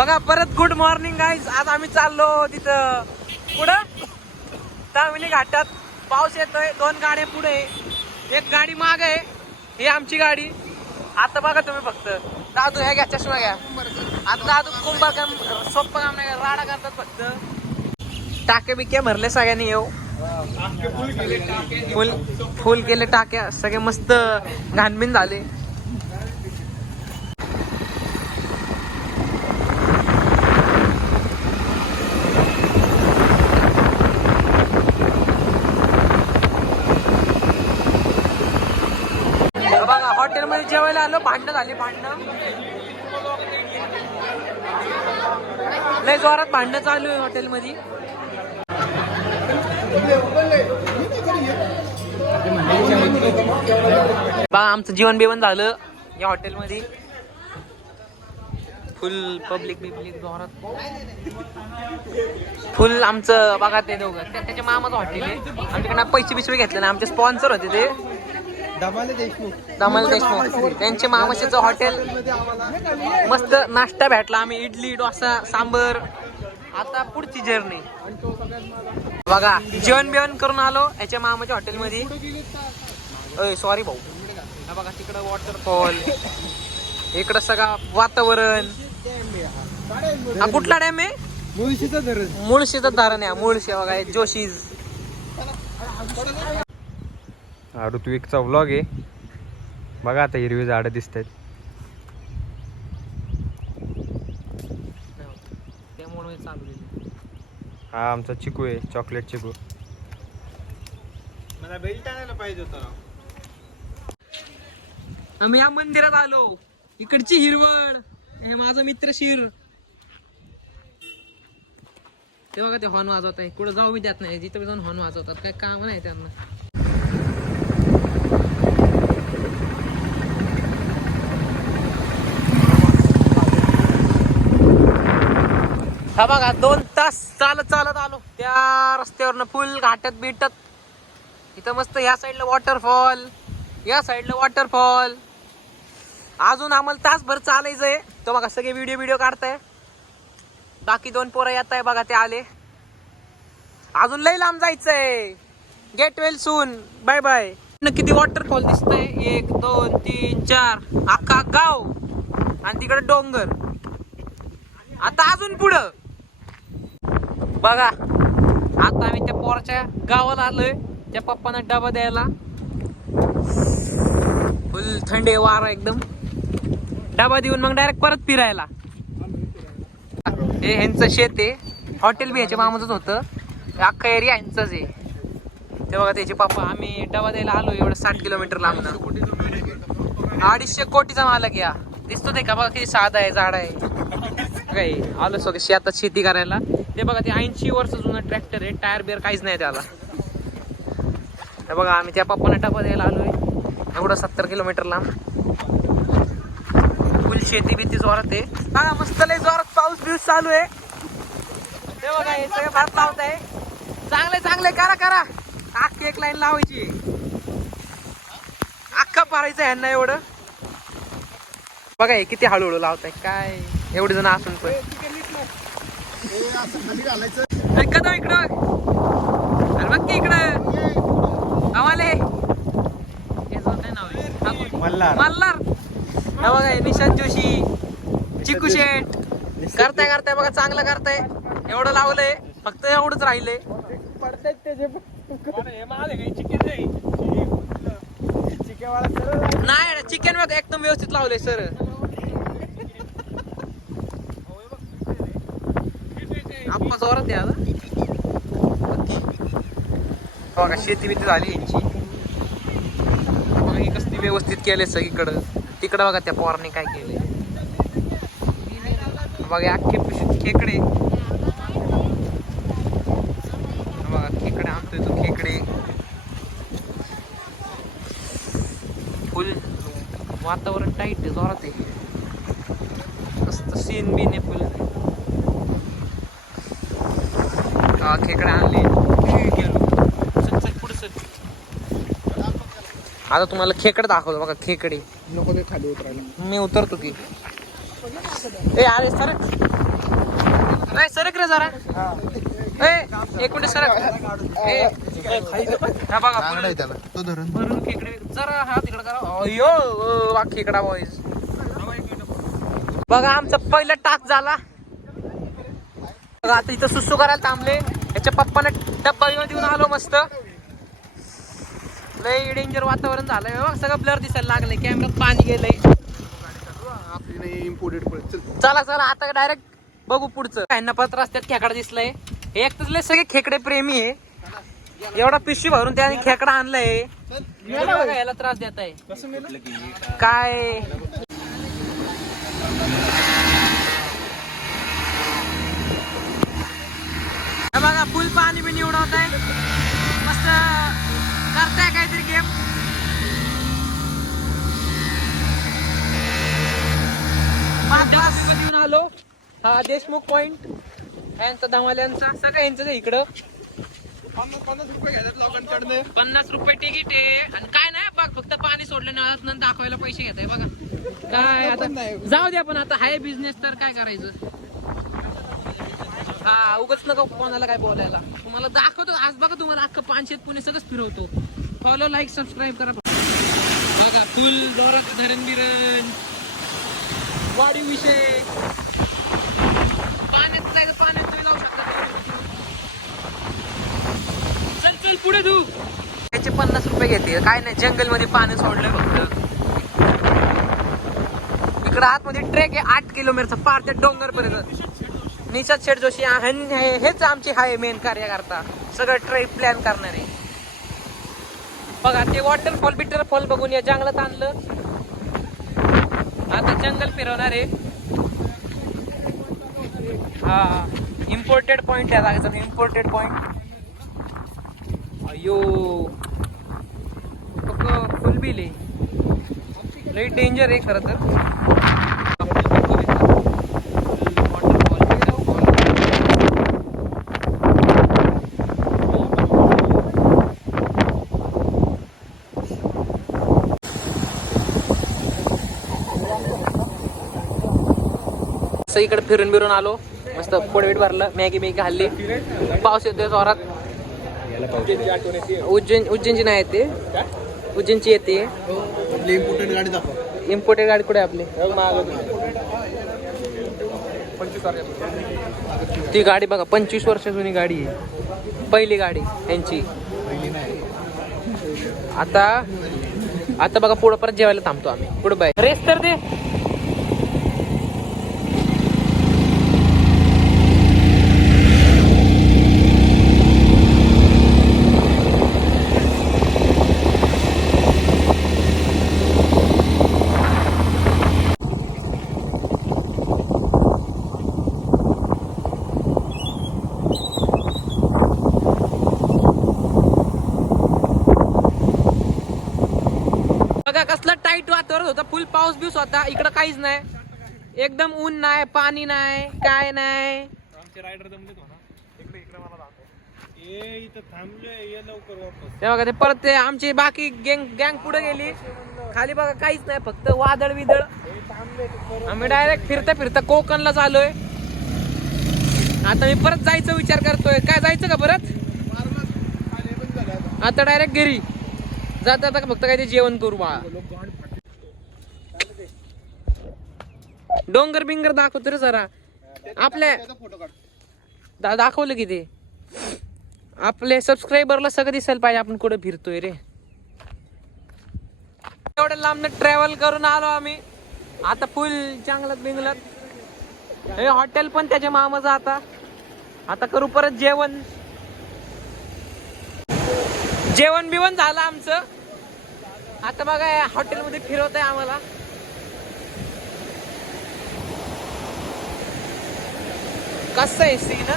बघा परत good morning guys. आज आम्ही चाललो तिथं पुढं तामिनी घाटात. पाऊस येतोय, 2 गाड्या पुढे, 1 गाडी माग आहे. ही आमची गाडी. आता बघा तुम्ही फक्त दादू ह्या घ्या, चष्मा घ्या. आता दादू कुंभकाम सोप्पं काम नाही, राडा करतात फक्त. टाके बिके भरले सगळ्यांनी. येऊ फुल केले टाक्या, सगळे मस्त घाणबिन झाले. बघा हॉटेलमध्ये जेवायला आलो, भांडणं झाली. लय जोरात भांडणं चालू आहे हॉटेलमध्ये. बघा आमचं जेवण बिवण झालं या हॉटेलमध्ये. फुल पब्लिक जोरात फुल. आमचं बघा ते दोघं त्याच्या मामाचं हॉटेल आहे. आमच्याकडनं पैसे बिशे घेतले ना, आमचे स्पॉन्सर होते ते धमाल देशमुख. त्यांचे मामाशीचं हॉटेल. मस्त नाश्ता भेटला. आम्ही इडली डोसा सांबर. आता पुढची जर्नी. बघा जेवण बिवण करून आलो याच्या मामाच्या हॉटेलमध्ये. सॉरी भाऊ. बघा तिकडं वॉटरफॉल, इकडं सगळं वातावरण. हा कुठला डॅम आहे? मुळशीचं धरण आहे. मुळशी बघा जोशीज. ऋत्विकचा व्लॉग आहे बघा. आता हिरवी झाडं दिसत आहेत त्यामुळे चालू. हा आमचा चिकू आहे, चॉकलेट चिकू. मला बेल्ट आणायला पाहिजे होता. आम्ही या मंदिरात आलो. इकडची हिरवळ, हे माझा मित्र शिर. ते बघा ते हॉर्न वाजवत आहे. कुठं जाऊ बी देत नाही, जिथे जाऊन हॉर्न वाजवतात. काय काम नाही त्यांना. हा बघा 2 तास चालत आलो त्या रस्त्यावरनं. फुल घाटत बिटत. इथं मस्त या साईडला वॉटरफॉल, या साईडला वॉटरफॉल. अजून आम्हाला तासभर चालायचंय. तो बघा सगळे व्हिडिओ काढताय. बाकी 2 पोरं येत आहे बघा, ते आले. अजून लई लांब जायचंय. Get well soon. Bye bye. किती वॉटरफॉल दिसतंय. 1 2 3 4 अख्खा गाव. आणि तिकडे डोंगर. आता अजून पुढं बघा. आता आम्ही त्या पोराच्या गावाला आलोय. त्या पप्पांना डबा द्यायला. फुल थंडी वारा एकदम. डबा देऊन मग डायरेक्ट परत फिरायला. हे ह्यांचं शेत आहे. हॉटेल बी ह्याच्या मामाचंच होतं. अख्खा एरिया ह्यांचाच आहे. ते बघा त्याचे पप्पा. आम्ही डबा द्यायला आलो एवढं 60 किलोमीटर लांब. 250 कोटीचा मालक या. दिसतो ते का बघा किती साधा आहे, झाड आहे. काय आलो सगळं शेतात शेती करायला. ते बघा ते 80 वर्ष जुनं ट्रॅक्टर आहे. टायर बिअर काहीच नाही त्याला. हे बघा आम्ही त्या पप्पांना डबा द्यायला आलोय एवढं 70 किलोमीटर लांब. फुल शेती बिती जोरात आहे. बघा मस्त लय जोरात पाऊस बिऊस चालू आहे. ते बघा हे सगळं भात लावत आहे. चांगले करा. अख्खी 1 लाईन लावायची. अख्खा पारायचं ह्यांना एवढं. बघा हे किती हळूहळू लावताय. काय एवढे जण असून पण. कदम इकडं. अरे बघ की इकडं आम्हाले मल्हार. हा बघा निशांत जोशी, चिकू शेठ. करताय बघा. चांगलं करताय. एवढं लावलंय. फक्त एवढंच राहिलंय. नाही चिकन बघा एकदम व्यवस्थित लावलंय सर. आप्पा जोरात द्या. बघा शेती बिती झाली यांची. बघा ही कसली व्यवस्थित केलंय सगळीकडं. तिकडं बघा त्या पोराने काय केलंय. बघा अख्खे खेकडे. बघा खेकडे आणतोय तो. खेकडे फुल वातावरण टाईट आहे, जोरात आहे. मस्त सीन बिन आहे फुल. खेकडे आणले. आता तुम्हाला खेकडे दाखवतो बघा. खेकडे नको ते खाली उतरायला. मी उतरतो की. ए अरे सर सरक रे जरा एक मिनिट सरक हा बघा भरून खेकडे जरा हा तिकडे करा अयो खेकडा बॉईज बघा आमचा पहिला टाक झाला बघा आता इथं सुसू करायला थांबले याच्या पप्पाने डब्बा देऊन आलो मस्त लय डेंजर वातावरण झालंय बघ सगळं ब्लर दिसायला लागलंय कॅमेऱ्यात पाणी गेलंय चला चला आता डायरेक्ट बघू पुढचं काय ना पत्र रस्त्यात खेकडा दिसलंय हे एक तर सगळे खेकडे प्रेमी आहे एवढा पिशवी भरून त्याने खेकडा आणलाय याला त्रास देत आहे काय बघा फुल पाणी बिनी उडवत आहे मस्त करताय काहीतरी गेम आलो हा देशमुख पॉइंट यांचा धमाल्यांचा सगळं यांचं इकडं 50 रुपये तिकीट आहे आणि काय नाही बघ फक्त पाणी सोडलं नळात दाखवायला पैसे घेत आहे बघा काय आता जाऊ द्या पण आता हाय बिझनेस तर काय करायचं हा उगाच नका कोणाला काय बोलायला तुम्हाला दाखवतो आज बघा तुम्हाला अख्खं पानशेत पुणे सगळंच फिरवतो फॉलो लाईक सबस्क्राईब करा बघा फुल जोरात धरण बिरण वाढी विषय पाण्यात जायचं पाण्यात तुम्ही लावू शकता चल चल पुढे तू त्याचे 50 रुपये घेते काय नाही जंगल मध्ये पाणी सोडलंय फक्त इकडं आतमध्ये ट्रेक आहे 8 किलोमीटरचा पार त्या डोंगर पर्यंत निशाद शेठ जोशी हेच आमचे हाय मेन कार्यकर्ता सगळं ट्रेक प्लॅन करणारे बघा ते वॉटरफॉल बिटरफॉल बघून या जंगलात आणलं आता जंगल फिरवणार आहे हा इम्पोर्टेड पॉइंट आहे जायचं इम्पोर्टेड पॉइंट अयो फुल बिल आहे लई डेंजर आहे खरं तर इकडे फिरून बिरून आलो मस्त पोटवेट भरलं मॅगी मॅगी खाल्ली पाऊस येतोय जोरात उज्जैनची नाही येते उज्जैनची येते इम्पोर्टेड गाडी कुठे आपली ती गाडी बघा 25 वर्ष जुनी गाडी आहे पहिली गाडी यांची आता बघा पुढं परत जेवायला थांबतो आम्ही पुढे बाय रेस तर दे कसला टाईट वातावरण होता फुल पाऊस बिऊस होता इकडं काहीच नाही एकदम ऊन नाही पाणी नाही काय नाही आमचे रायडर जमलेत म्हणा इकडे मला दाखव इथं थांबले लवकर वापस ते बघा ते परत ते आमची बाकी गँग पुढे गेली खाली बघा काहीच नाही फक्त वादळ विदळ आम्ही डायरेक्ट फिरता फिरता कोकणला चाललोय आता मी परत जायचा विचार करतोय काय जायचं का परत आता डायरेक्ट घरी जाता आता फक्त काय ते जेवण करू बाळा डोंगर बिंगर दाखवतो रे जरा आपल्या दाखवलं की ते आपले सबस्क्रायबरला सगळं दिसायला पाहिजे आपण कुठे फिरतोय रे एवढं लांब ट्रॅव्हल करून आलो आम्ही आता फुल चांगलं बिंगलत हे हॉटेल पण त्याच्या मामाचं आता करू परत जेवण बिवण झालं आमचं आता बघा हॉटेलमध्ये फिरवत आहे आम्हाला कसं आहे सीन